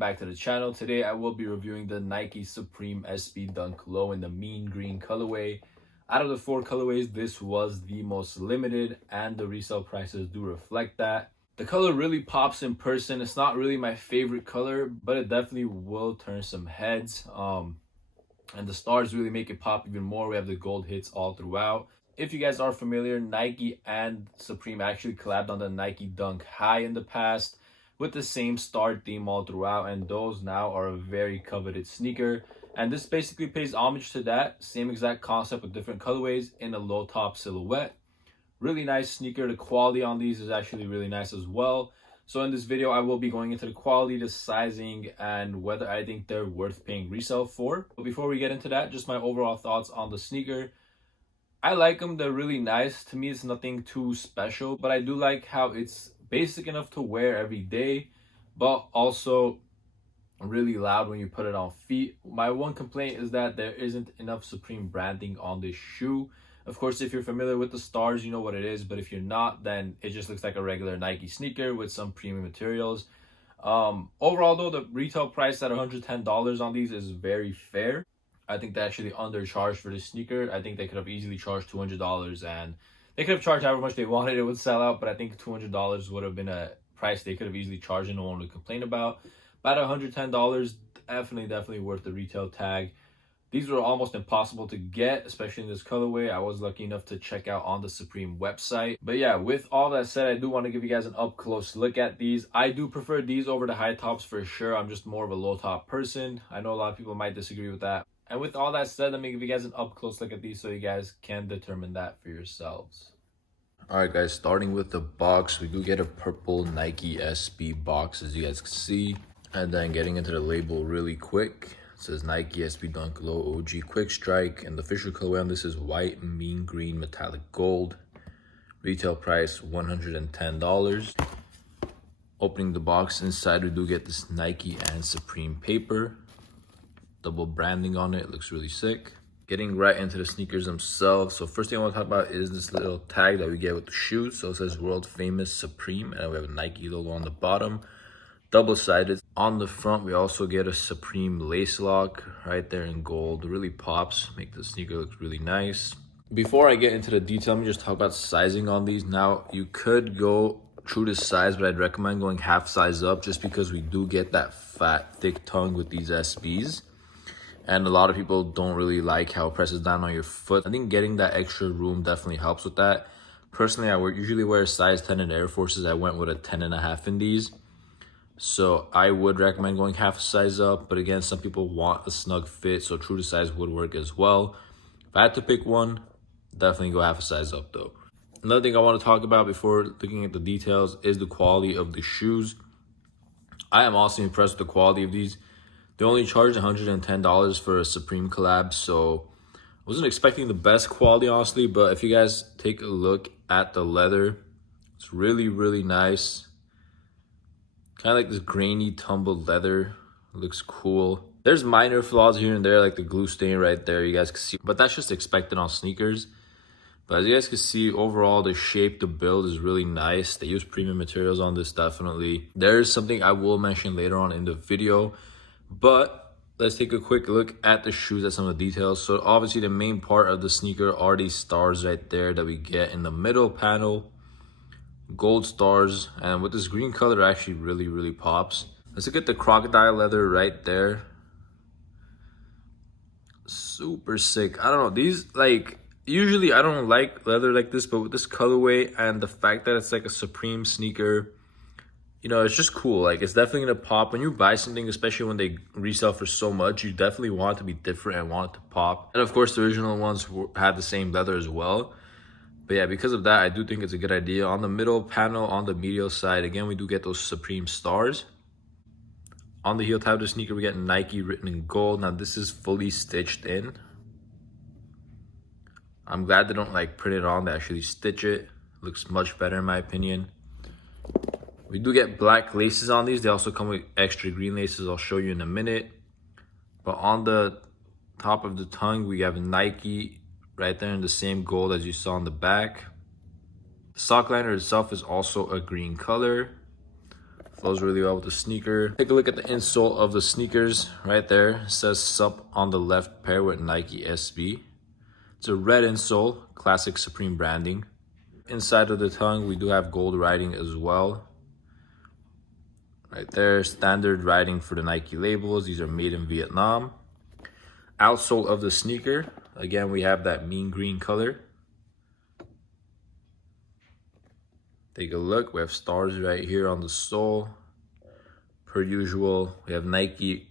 back to the channel. Today I will be reviewing the Nike Supreme SB Dunk Low in the mean green colorway. Out of the 4 colorways, this was the most limited and the resale prices do reflect that. The color really pops in person. It's not really my favorite color, but it definitely will turn some heads. And the stars really make it pop even more. We have the gold hits all throughout. If you guys are familiar, Nike and Supreme actually collabed on the Nike Dunk High in the past with the same star theme all throughout, and those now are a very coveted sneaker. And this basically pays homage to that same exact concept with different colorways in a low top silhouette. Really nice sneaker. The quality on these is actually really nice as well. So in this video, I will be going into the quality, the sizing, and whether I think they're worth paying resale for. But before we get into that, just my overall thoughts on the sneaker. I like them. They're really nice. To me, it's nothing too special, but I do like how it's basic enough to wear every day, but also really loud when you put it on feet. My one complaint is that there isn't enough Supreme branding on this shoe. Of course, if you're familiar with the stars, you know what it is, but if you're not, then it just looks like a regular Nike sneaker with some premium materials. Overall though, the retail price at $110 on these is very fair. I think they actually undercharged for this sneaker. I think they could have easily charged $200, and they could have charged however much they wanted. It would sell out, but I think $200 would have been a price they could have easily charged and no one would complain about. But at $110, definitely worth the retail tag. These were almost impossible to get, especially in this colorway. I was lucky enough to check out on the Supreme website. But yeah, with all that said, I do want to give you guys an up close look at these. I do prefer these over the high tops for sure. I'm just more of a low top person. I know a lot of people might disagree with that. And with all that said, let me give you guys an up close look at these so you guys can determine that for yourselves. Alright guys, starting with the box, we do get a purple Nike SB box, as you guys can see. And then getting into the label really quick, it says Nike SB Dunk Low OG Quick Strike, and the official colorway on this is white, mean green, metallic gold. Retail price $110. Opening the box, inside we do get this Nike and Supreme paper. Double branding on it, looks really sick. Getting right into the sneakers themselves. So first thing I want to talk about is this little tag that we get with the shoes. So it says world famous Supreme, and we have a Nike logo on the bottom, double-sided. On the front we also get a Supreme lace lock right there in gold. Really pops, make the sneaker look really nice. Before I get into the detail, let me just talk about sizing on these. Now you could go true to size, but I'd recommend going half size up just because we do get that fat thick tongue with these SBs. And a lot of people don't really like how it presses down on your foot. I think getting that extra room definitely helps with that. Personally, I usually wear a size 10 in Air Forces. I went with a 10.5 in these. So I would recommend going half a size up. But again, some people want a snug fit, so true to size would work as well. If I had to pick one, definitely go half a size up though. Another thing I want to talk about before looking at the details is the quality of the shoes. I am also impressed with the quality of these. They only charged $110 for a Supreme collab, so I wasn't expecting the best quality, honestly. But if you guys take a look at the leather, it's really, really nice. Kind of like this grainy, tumbled leather. It looks cool. There's minor flaws here and there, like the glue stain right there, you guys can see. But that's just expected on sneakers. But as you guys can see, overall, the shape, the build is really nice. They use premium materials on this, definitely. There is something I will mention later on in the video. But let's take a quick look at the shoes, at some of the details. So obviously the main part of the sneaker are these stars right there that we get in the middle panel. Gold stars, and with this green color, it actually really pops. Let's look at the crocodile leather right there. Super sick. I don't know, these, like, usually I don't like leather like this, but with this colorway and the fact that it's like a Supreme sneaker, you know, it's just cool. Like, it's definitely gonna pop when you buy something, especially when they resell for so much. You definitely want it to be different and want it to pop. And of course, the original ones had the same leather as well. But yeah, because of that, I do think it's a good idea. On the middle panel, on the medial side, again, we do get those Supreme stars. On the heel tab of the sneaker, we get Nike written in gold. Now, this is fully stitched in. I'm glad they don't like print it on, they actually stitch it. Looks much better in my opinion. We do get black laces on these. They also come with extra green laces. I'll show you in a minute. But on the top of the tongue, we have Nike right there in the same gold as you saw on the back. The sock liner itself is also a green color. Flows really well with the sneaker. Take a look at the insole of the sneakers right there. It says Sup on the left pair with Nike SB. It's a red insole, classic Supreme branding. Inside of the tongue, we do have gold writing as well. Right there, standard writing for the Nike labels. These are made in Vietnam. Outsole of the sneaker, again, we have that mean green color. Take a look, we have stars right here on the sole. Per usual, we have Nike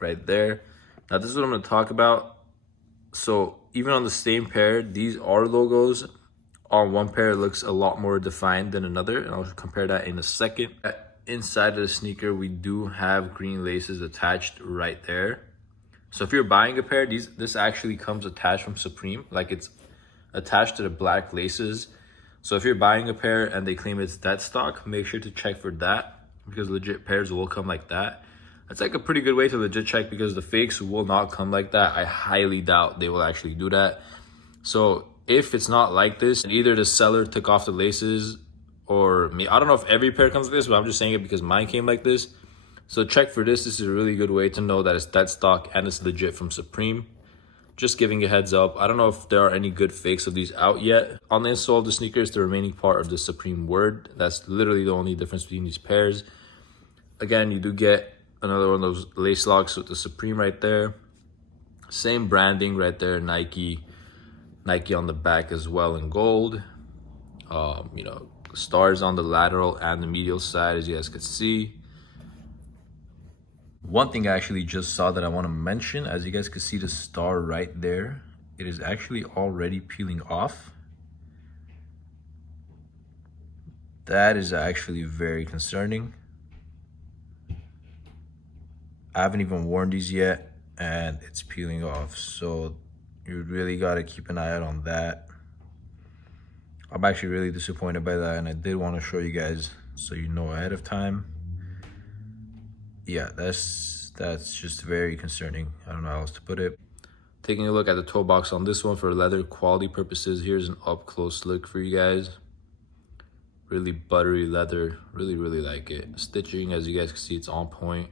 right there. Now this is what I'm gonna talk about. So even on the same pair, these are logos. On one pair, it looks a lot more defined than another, and I'll compare that in a second. Inside of the sneaker, we do have green laces attached right there. So if you're buying a pair, this actually comes attached from Supreme, like it's attached to the black laces. So if you're buying a pair and they claim it's dead stock, make sure to check for that, because legit pairs will come like that. That's like a pretty good way to legit check, because the fakes will not come like that. I highly doubt they will actually do that. So if it's not like this, either the seller took off the laces, or me, I don't know if every pair comes like this, but I'm just saying it because mine came like this. So check for this. This is a really good way to know that it's dead stock and it's legit from Supreme. Just giving you a heads up. I don't know if there are any good fakes of these out yet. On the insole of the sneaker is the remaining part of the Supreme word. That's literally the only difference between these pairs. Again, you do get another one of those lace locks with the Supreme right there. Same branding right there, Nike on the back as well in gold. You know, stars on the lateral and the medial side, as you guys could see. One thing I actually just saw that I want to mention, as you guys can see the star right there, it is actually already peeling off. That is actually very concerning. I haven't even worn these yet and it's peeling off, so you really got to keep an eye out on that. I'm actually really disappointed by that, and I did want to show you guys so you know ahead of time. Yeah, that's just very concerning. I don't know how else to put it. Taking a look at the toe box on this one for leather quality purposes, here's an up close look for you guys. Really buttery leather, really like it. Stitching, as you guys can see, it's on point.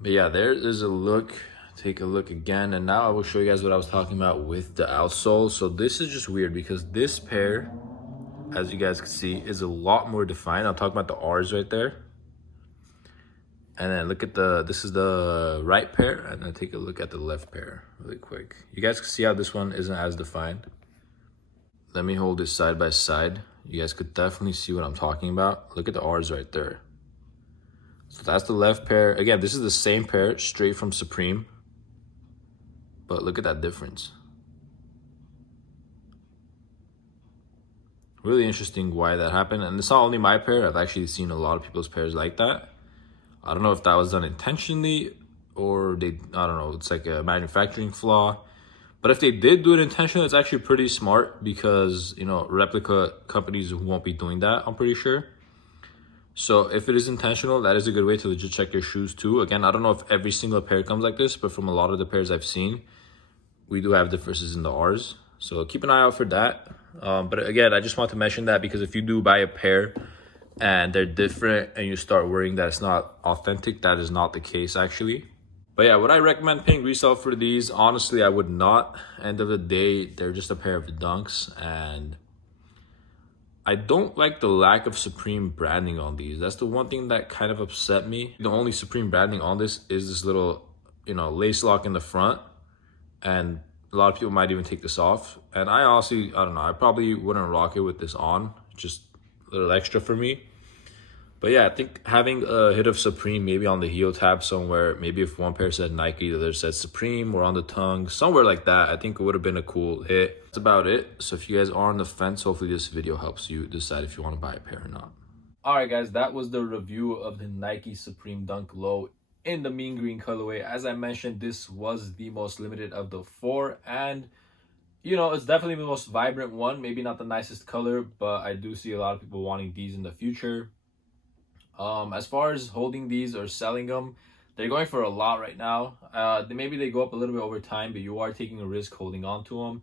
But yeah, there is a look. Take a look again, and now I will show you guys what I was talking about with the outsole. So this is just weird because this pair, as you guys can see, is a lot more defined. I'm talking about the R's right there. And then look at this is the right pair, and then take a look at the left pair really quick. You guys can see how this one isn't as defined. Let me hold this side by side. You guys could definitely see what I'm talking about. Look at the R's right there. So that's the left pair. Again, this is the same pair straight from Supreme. But look at that difference. Really interesting why that happened. And it's not only my pair. I've actually seen a lot of people's pairs like that. I don't know if that was done intentionally or I don't know, it's like a manufacturing flaw. But if they did do it intentionally, it's actually pretty smart, because, you know, replica companies won't be doing that, I'm pretty sure. So if it is intentional, that is a good way to legit check your shoes too. Again, I don't know if every single pair comes like this, but from a lot of the pairs I've seen, we do have differences in the R's. So keep an eye out for that. But again, I just want to mention that because if you do buy a pair and they're different and you start worrying that it's not authentic, that is not the case actually. But yeah, would I recommend paying resale for these? Honestly, I would not. End of the day, they're just a pair of Dunks, and I don't like the lack of Supreme branding on these. That's the one thing that kind of upset me. The only Supreme branding on this is this little, you know, lace lock in the front, and a lot of people might even take this off. And I honestly, I don't know, I probably wouldn't rock it with this on, just a little extra for me. But yeah, I think having a hit of Supreme maybe on the heel tab somewhere, maybe if one pair said Nike, the other said Supreme, or on the tongue, somewhere like that, I think it would have been a cool hit. That's about it. So if you guys are on the fence, hopefully this video helps you decide if you want to buy a pair or not. All right, guys, that was the review of the Nike Supreme Dunk Low in the mean green colorway. As I mentioned, this was the most limited of the four, and you know, it's definitely the most vibrant one. Maybe not the nicest color, but I do see a lot of people wanting these in the future. As far as holding these or selling them, they're going for a lot right now. Maybe they go up a little bit over time, but you are taking a risk holding on to them.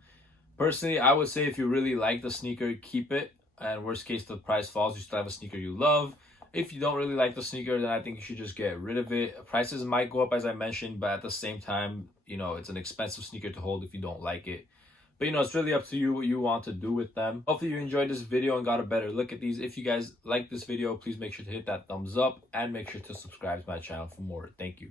Personally, I would say if you really like the sneaker, keep it. and worst case the price falls, you still have a sneaker you love. If you don't really like the sneaker, then I think you should just get rid of it. Prices might go up, as I mentioned, but at the same time, you know, it's an expensive sneaker to hold if you don't like it. But, you know, it's really up to you what you want to do with them. Hopefully you enjoyed this video and got a better look at these. If you guys like this video, please make sure to hit that thumbs up and make sure to subscribe to my channel for more. Thank you.